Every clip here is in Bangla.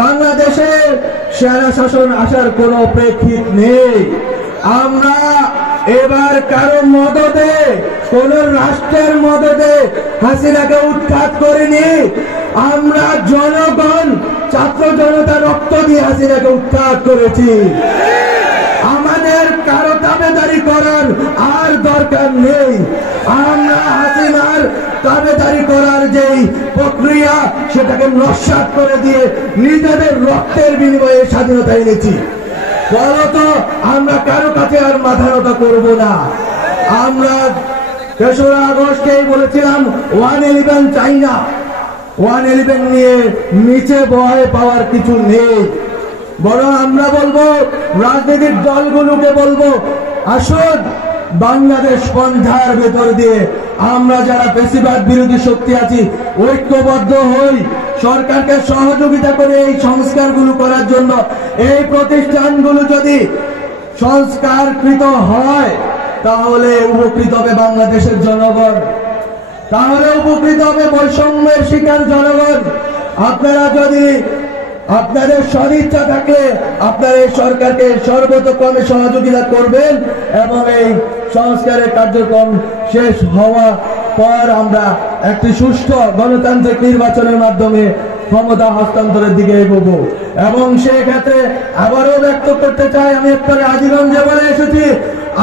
বাংলাদেশে সেনা শাসন আসার কোনো প্রেক্ষিত নেই। আমরা এবার কারো মদদে, কোন রাষ্ট্রের মদদে হাসিনাকে উৎখাত করিনি। আমরা জনগণ, ছাত্র জনতা রক্ত দিয়ে হাসিনাকে উৎখাত করেছি। আমাদের কারো দাবেদারি করার আর দরকার নেই। আমরা হাসিনার দাবেদারি করার যেই প্রক্রিয়া, সেটাকে নস্যাৎ করে দিয়ে নিজেদের রক্তের বিনিময়ে স্বাধীনতা এনেছি। ফলত আমরা কারো কাছে আর মাথা নত করব না। আমরা ৩রা আগস্টেই বলেছিলাম 111 চাই না। 111 নিয়ে নিচে ভয় পাওয়ার কিছু নেই। বরং আমরা বলবো, রাজনৈতিক দলগুলোকে বলবো, আসুন বাংলাদেশ পন্থার ভেতর দিয়ে আমরা যারা ফ্যাসিবাদ বিরোধী শক্তি আছি ঐক্যবদ্ধ হই, সরকারকে সহযোগিতা করে এই সংস্কারগুলো করার জন্য। এই প্রতিষ্ঠানগুলো যদি সংস্কারকৃত হয় তাহলে উপকৃত হবে বাংলাদেশের জনগণ, তাহলে উপকৃত হবে বৈষম্যের শিকার জনগণ। আপনারা যদি আপনাদের সদিচ্ছা থাকে, আপনারা এই সরকারকে সর্বতোক্রমে সহযোগিতা করবেন এবং এই সংস্কারের কার্যক্রম শেষ হওয়া পর আমরা একটি সুষ্ঠু গণতান্ত্রিক নির্বাচনের মাধ্যমে ক্ষমতা হস্তান্তরের দিকে এগোবো। এবং সেক্ষেত্রে আবারও ব্যক্ত করতে চাই, আমি একবারে আজিগঞ্জে বলে এসেছি,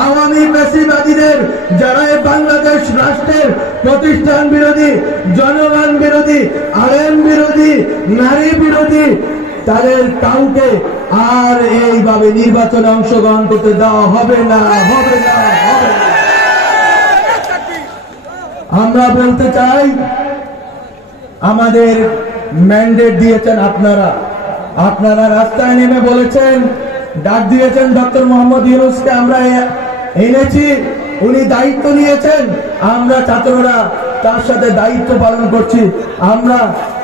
আওয়ামী ফ্যাসিবাদীদের যারা বাংলাদেশ রাষ্ট্রের প্রতিষ্ঠান বিরোধী, জনগণ বিরোধী, আইন বিরোধী, নারী বিরোধী, তাদের কাউকে আর এইভাবে নির্বাচনে অংশগ্রহণ করতে দেওয়া হবে না, হবে না, হবে না। আমরা বলতে চাই, আমাদের ম্যান্ডেট দিয়েছেন আপনারা, আপনারা রাস্তায় নেমে বলেছেন, ডাক দিয়েছেন ডক্টর মোহাম্মদ ইউনূসকে আমরা এনেছি, উনি দায়িত্ব নিয়েছেন, আমরা ছাত্ররা তার সাথে দায়িত্ব পালন করছি। আমরা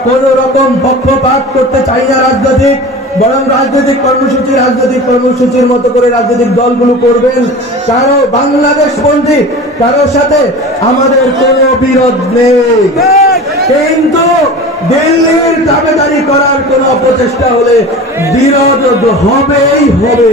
কোন রকম পক্ষপাত করতে চাই না রাজনৈতিক, বরং রাজনৈতিক কর্মসূচির মতো করে রাজনৈতিক দলগুলো করবেন। কারো বাংলাদেশপন্থী কারোর সাথে আমাদের কোনো বিরোধ নেই, কিন্তু দিল্লির দাবেদারি করার কোন প্রচেষ্টা হলে বিরোধ হবেই হবে।